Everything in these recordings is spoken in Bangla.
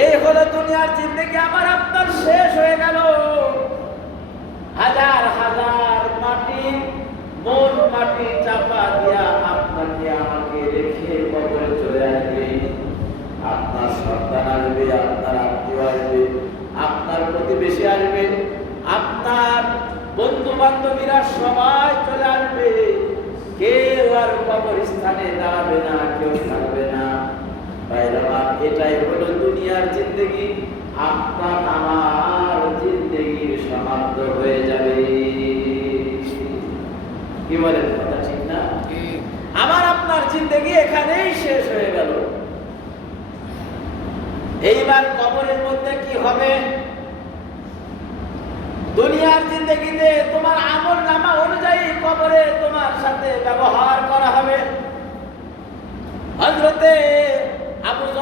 এই হলো দুনিয়ার জিন্দগি, আমার আপনার শেষ হয়ে গেল। হাজার হাজার মাটি, মন মাটি চাপা দিয়া আপনাকে আমাকে রেখে কবরে চলে আসবে। আপনার সন্তান আসবে, আপনার আত্মীয় আসবে, আপনার প্রতিবেশী আসবে, আপনার বন্ধু বান্ধবীরা সবাই চলে আসবে। কেউ আর কবরস্থানে দাঁড়াবে না, কেউ থাকবে না। ভাইরা এটাই হলো দুনিয়ার জিন্দগি। আপনার আমার জিন্দগির সমাপ্ত হয়ে যাবে। কি বলেন কথা ঠিক না? আমার আপনার জিন্দগি এখানেই শেষ হয়ে গেল। এইবার কবরের মধ্যে কি হবে? দুনিয়ার জিন্দগিতে তোমার আমল নামা অনুযায়ী কবরে তোমার সাথে ব্যবহার করা হবে। হযরতে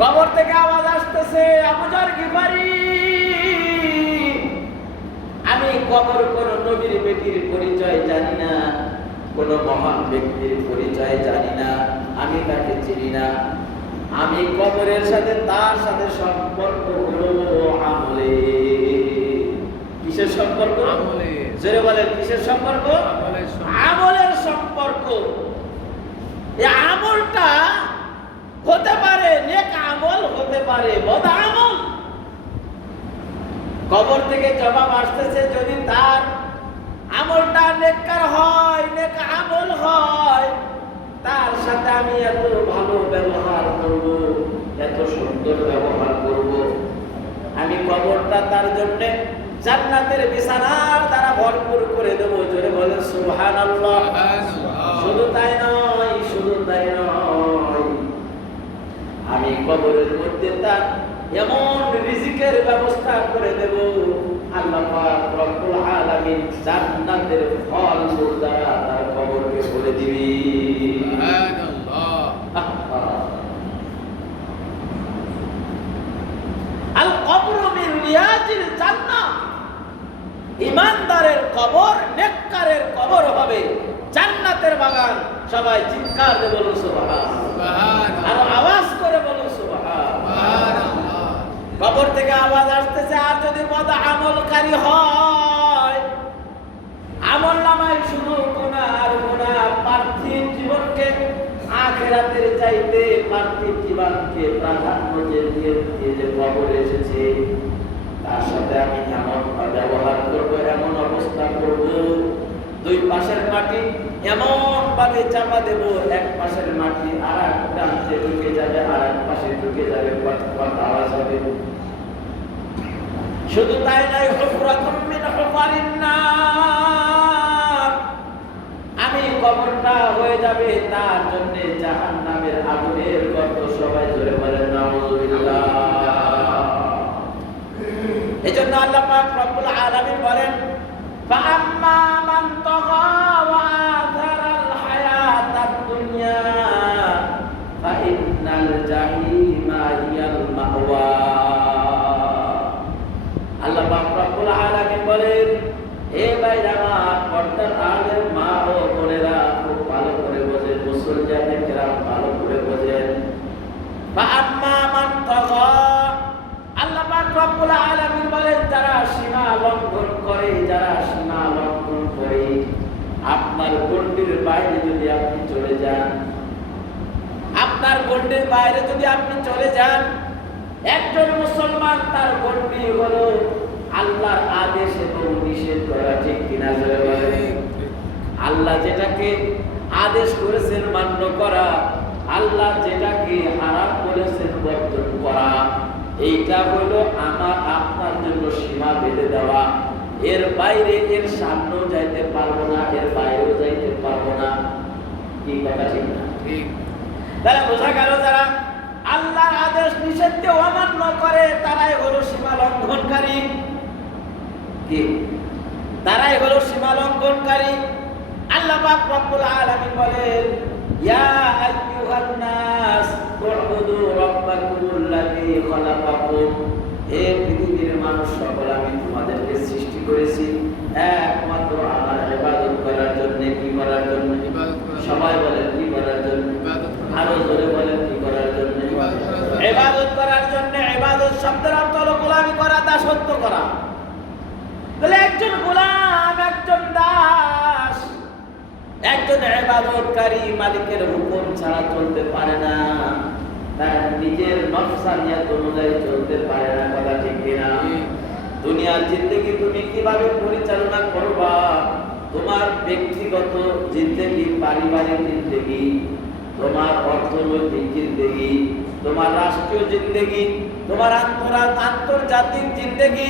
কবর থেকে আওয়াজ আসতেছে আবুজার গিফারি আমি কবর কোন নবীর বেটির পরিচয় জানি না কোন মহান ব্যক্তির পরিচয় জানি না আমি তাকে চিনি না। আমি কবরের সাথে তার সাথে সম্পর্ক হলো আমলে। কিসের সম্পর্ক? আমলে। জোরে বলেন কিসের সম্পর্ক? আমলের সম্পর্ক। এই হতে পারে নেক আমল হতে পারে বদ আমল। কবর থেকে জবাব আসতেছে যদি তার আমলটা নেককার হয় নেক আমল হয় তার সাথে আমি এত ভালো ব্যবহার করব এত সুন্দর ব্যবহার করব। আমি কবরটা তার জন্য জান্নাতের বিছানার দ্বারা ভরপুর করে দেব। জোরে বলেন সুবহানাল্লাহ। শুধু তাই নয় শুধু তাই নয়। আমি কবরের মধ্যে তার এমন রিজিকের ব্যবস্থা করে দেব। আল্লাহ রব্বুল আলামিন জান্নাতের ফল দ্বারা তার কবরকে ভরে দিবি। আল কবর মিন রিয়াজিল ইমানদারের কবর নেককারের কবর হবে জান্নাতের বাগান। সবাই চিৎকার সুবহান আর আওয়াজ করে বলুন সুবহান কবর থেকে আওয়াজ আসতেছে, আর যদি বদ আমলকারী হয়, আমল নামায় শুধু আর গুনাহ পার্থিব জীবনকে, আখেরাতের চাইতে পার্থিব জীবনকে প্রাধান্য যে দিয়ে দিয়ে যে কবর এসেছে, তার সাথে আমি এমন ব্যবহার করব, এমন অবস্থা করব, দুই পাশের মাটি এমন ভাবে চাপা দেব, এক পাশের মাটি আর এক প্রান্তে ঢুকে যাবে আর এক পাশে ঢুকে যাবে আওয়াজ হবে। শুধু তাই নয় হুফরাতুম মিন হুফারিন নার আমি কবরটা হয়ে যাবে তার জন্য জাহান্নামের আগুনের গর্ত সবাই জোরে বলেন নাউজুবিল্লাহ এজন্য আল্লাহ পাক রব্বুল আলামিন বলেন فأما من طغى وآثر الحياة الدنيا فإن الجحيم هي المأوى বলেন হে ভাইরা আমার পর্দার আলের মা ও বোনেরা খুব ভালো করে বোঝেন মুসলমানের কেরাম ভালো করে বোঝেন বা আম্মা তাগা। আল্লাহ পাক রব্বুল আলামিন বলেন, যারা সীমা লঙ্ঘন করে, যারা সীমা লঙ্ঘন করে, আপনার গণ্ডির বাইরে যদি আপনি চলে যান, আপনার গণ্ডির বাইরে যদি আপনি চলে যান, একজন মুসলমান তার গণ্ডি হলো আল্লাহর আদেশ এবং নিষেধ করা ঠিক কিনা আল্লাহ যেটাকে আদেশ করেছেন মান্য করা আল্লাহ যেটাকে হারাম করেছেন বর্জন করা এইটা হলো আমার আপনার জন্য সীমা বেঁধে দেওয়া। এর বাইরে এর সামনেও যাইতে পারব না এর বাইরেও যাইতে পারব না। কি কথা ঠিক না? তাহলে বোঝা গেল যারা আল্লাহর আদেশ নিষেধকে অমান্য করে তারা কি তারাই হলো সীমা লঙ্ঘনকারী আল্লাহ পাক রব্বুল আলামিন বলেন ইয়া আইয়ুহান নাস রাব্বাকুমুল্লাযী খালাকাকুম। হে পৃথিবীর মানুষ সকল আমি তোমাদেরকে সৃষ্টি করেছি। একমাত্র আমার ইবাদত করার জন্য কি করার জন্য। সবাই বলেন কি করার জন্য? আরও জোরে বলেন কি করার জন্য? ইবাদত করার জন্য। ইবাদত করার জন্য ইবাদত শব্দের অর্থ হলো গোলামি করা দাসত্ব করা। একজন ইবাদতকারী মালিকের হুকুম ছাড়া চলতে পারে না। তার নিজের নফসানিয়াত অনুযায়ী চলতে পারে না কথা ঠিক কিনা দুনিয়ার জিন্দগি তুমি কীভাবে পরিচালনা করবা? তোমার ব্যক্তিগত জিন্দগি পারিবারিক জিন্দগি তোমার অর্থনৈতিক জিন্দগি তোমার রাষ্ট্রীয় জিন্দগি তোমার আন্তরা আন্তর্জাতিক জিন্দগি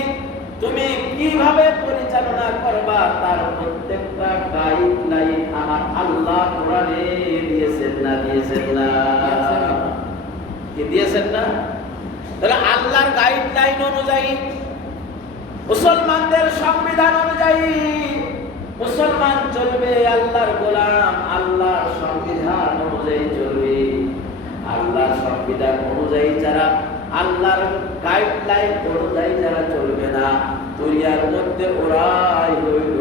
তুমি কীভাবে পরিচালনা করবা তার প্রত্যেকটা গাইড লাইন আমার আল্লাহ কোরআনে দিয়েছেন না দিয়েছেন না। কি দিয়েছেন না? তাহলে আল্লাহর গাইড লাইন অনুযায়ী, মুসলমানদের সংবিধান অনুযায়ী মুসলমান চলবে আল্লাহর গোলাম, আল্লাহর সংবিধান অনুযায়ী চলবে। আল্লাহর সংবিধান অনুযায়ী যারা আল্লাহর গাইডলাইন অনুযায়ী যারা চলবে না দুনিয়ার মধ্যে ওরাই হইল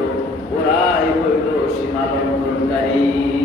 ওরাই হইল সীমা লঙ্ঘনকারী